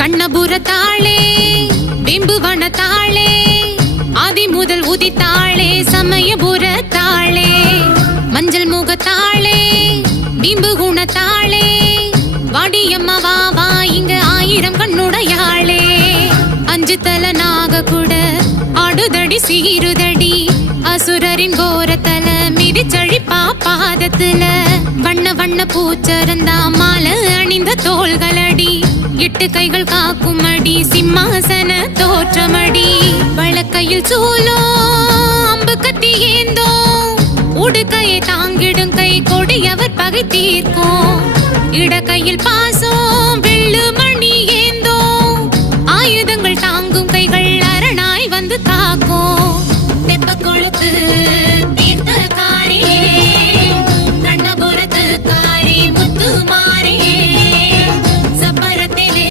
கண்ணபுரத்தாளே பிம்புவனத்தாளே ஆதி முதல் உதித்தாளே சமயபுரத்தாளே மஞ்சள் முகத்தாளே பிம்பு குணத்தாளே வாடியம்மா வா வா இங்க 1000 கண்ணுடையாளே அஞ்சு தல நாக கூட ஆடுதடி சீருதடி அசுரரின் கோரத்தல மிதிச்சழிப்பா பாதத்துல வண்ண வண்ண பூச்சரந்தா மாலை அணிந்த தோள்களடி 8 கைகள் காக்கும் அடி சிம்மாசன தோற்றமடி வழக்கையில் சூலோ அம்பு கத்தி ஏந்தோ உடுக்கையை தாங்கிடும் கை கொடியவர் பகை தீர்க்கும் இடக்கையில் பாசம்